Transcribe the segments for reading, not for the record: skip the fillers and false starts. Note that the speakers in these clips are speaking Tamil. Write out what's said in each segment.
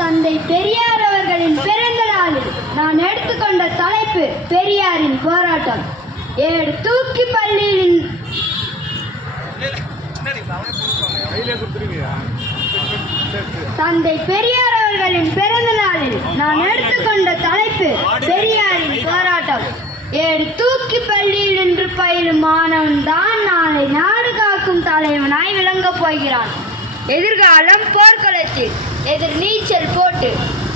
தந்தை பெரியார் அவர்களின் பிறந்த நாளில் நான் எடுத்துக்கொண்ட தலைப்பு பெரியாரின் போராட்டம். ஏடு தூக்கி பள்ளியின் தந்தை பெரியார் அவர்களின் பிறந்த நாளில் நான் எடுத்துக்கொண்ட தலைப்பு பெரியாரின் போராட்டம். ஏடு தூக்கி பள்ளியில் நின்று பயிலும் மாணவன் தான் நாளை நாடு காக்கும் தலைவனாய் விளங்கப் போகிறான். எதிர்காலம் போர்க்களத்தில் எதிர் நீச்சல் போட்டு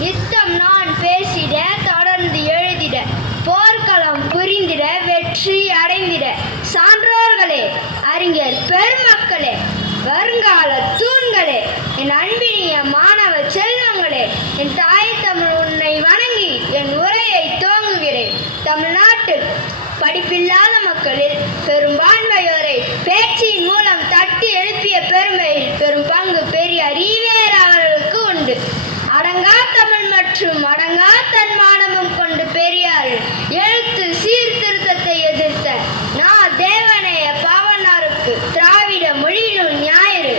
யுத்தம் நான் பேசிட தொடர்ந்து எழுதிட போர்க்களம் புரிந்திட வெற்றி அடைந்திட சான்றோர்களே, அறிஞர் பெருமக்களே, வருங்கால தூண்களே, என் அன்பினிய மாணவ செல்வங்களே, என் தாய் தமிழ் உன்னை வணங்கி என் உரையை துவங்குகிறேன். தமிழ்நாட்டில் படிப்பில்லாத மக்களில் பெரும்பான்மையோரை பேச்சின் மூலம் தட்டி எழுப்பிய பெருமையில் பெரும் பங்கு பெரியார் ஈவேரா அவர்களுக்கு உண்டு. அடங்கா தமிழ் மற்றும் அடங்கா தன்மானமும் கொண்டு பெரியார் எழுத்து சீர்திருத்தத்தை எதிர்த்த தேவனைய பாவனாருக்கு திராவிட மொழியினுள் ஞாயிறு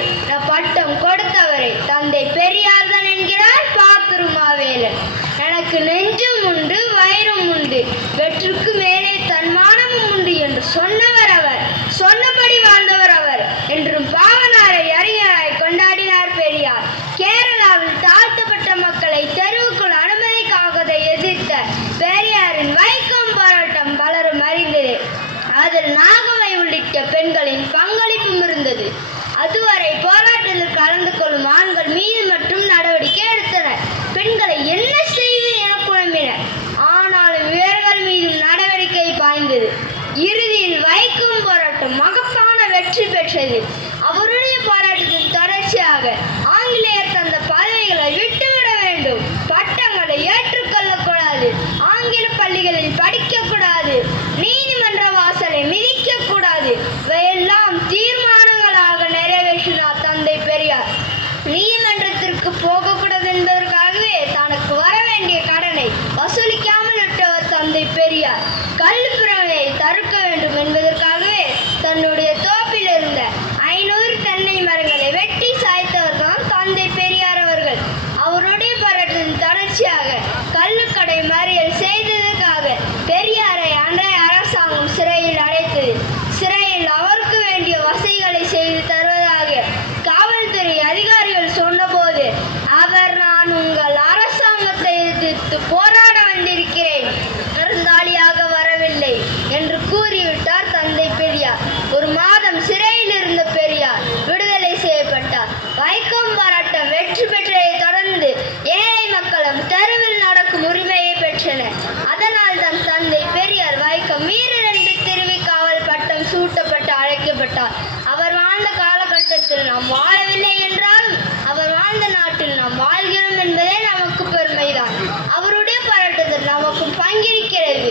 பட்டம் கொடுத்தவரை தந்தை பெரியார் தான் என்கிறார் பாத்துருமாவேலன். எனக்கு நெஞ்சும் உண்டு, வயிறும் உண்டு, வெற்றுக்கு மேலே தன்மானமும் உண்டு என்று சொன்னவர் அவர், சொன்னபடி வாழ்ந்தவர் அவர் என்றும் பாவனாரை அறிஞராய் கொண்டாடினார் பெரியார். கேரளாவில் தாழ்த்தப்பட்ட மக்களை தெருவுக்குள் அனுமதிக்காததை எதிர்த்த பெரியாரின் வைக்கம் போராட்டம் பலரும் அறிந்தது. அதில் நாகமை உள்ளிட்ட பெண்களின் பங்களிப்பும் இருந்தது. அதுவரை போராட்டத்தில் கலந்து கொள்ளும் ஆண்கள் மீது மட்டும் நடவடிக்கை எடுத்தனர். பெண்களை என்ன செய்வது என குழம்பினர். ஆனாலும் இவர்கள் மீதும் நடவடிக்கை பாய்ந்தது. இறுதியில் வைக்கும் போராட்டம் மகப்பான வெற்றி பெற்றது. அவருடைய போராட்டத்தின் தொடர்ச்சியாக ஆங்கிலேயர் தந்த பதவிகளை விட்டுவிட வேண்டும், பட்டங்களை ஏற்றுக்கொள்ளக்கூடாது, ஆங்கில பள்ளிகளில் படிக்கக்கூடாது, நீதிமன்ற வாசலை மிதிக்கக்கூடாது, இவையெல்லாம் தீர்மானங்களாக நிறைவேற்றினார் தந்தை பெரியார். நீதிமன்றத்திற்கு போகக்கூடாது என்பதற்காகவே தனக்கு வர வேண்டிய கடனை வசூலிக்காமல் விட்டவர் தந்தை பெரியார். கல்விப்புறவை தடுக்க வேண்டும் என்பதற்காகவே தன்னுடைய தோப்பில் இருந்த 500 தென்னை மரங்களை வெட்டி சாய்த்தவர் தான் தந்தை பெரியார் அவர்கள். அவருடைய போராட்டத்தின் தொடர்ச்சியாக கள்ளுக்கடை மறியல் செய்ததற்காக பெரியாரை அன்றைய அரசாங்கம் சிறையில் அடைத்தது. சிறையில் அவருக்கு வேண்டிய வசதிகளை செய்து தருவதாக காவல்துறை அதிகாரிகள் சொன்னபோது அவர், நான் உங்கள் அரசாங்கத்தை எதிர்த்து போராட வந்திருக்கிறேன், விருந்தாளியாக வரவில்லை என்று கூறிவிட்டார் தந்தை பெரியார். ஒரு மாதம் சிறையில் இருந்த பெரியார் விடுதலை செய்யப்பட்டார். வைக்கம் போராட்டம் வெற்றி பெற்றதை தொடர்ந்து ஏழை மக்களும் தெருவில் நடக்கும் உரிமையை பெற்றனர். அதனால் தான் தந்தை பெரியார் வைக்கம் வீரர் என்று திருவி காவல் பட்டம் சூட்டப்பட்டு அழைக்கப்பட்டார். அவர் வாழ்ந்த காலகட்டத்தில் நாம் வாழவில்லை என்றாலும் அவர் வாழ்ந்த நாட்டில் நாம் வாழ்கிறோம் என்பதே நமக்கு பெருமைதான். அவருடைய போராட்டத்தில் நமக்கும் பங்கிருக்கிறது.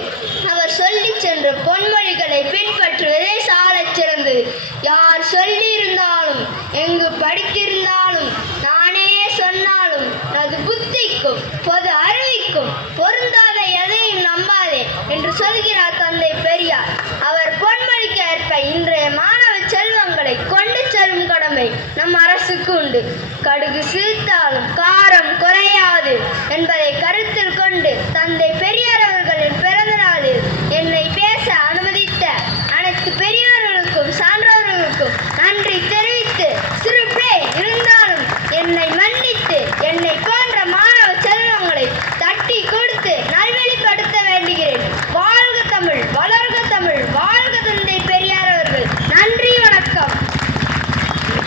அவர் சொல்லி சென்ற பொன்மொழிகளை பின்பற்றுவதே சாலச் சிறந்தது. யார் சொல்லி இருந்தாலும், எங்கு படித்திருந்தாலும், நானே சொன்னாலும், அது புத்திக்கும் பொது அறிவிக்கும் பொருந்தாத எதையும் நம்பாதே என்று சொல்கிறார் தந்தை பெரியார். அவர் பொன்மொழிக்கு ஏற்ப இன்றைய மாணவ செல்வங்களை கொண்டு செல்லும் கடமை நம் அரசுக்கு உண்டு. கடுகு சிரித்தாலும் காரம் குறையாது என்பதை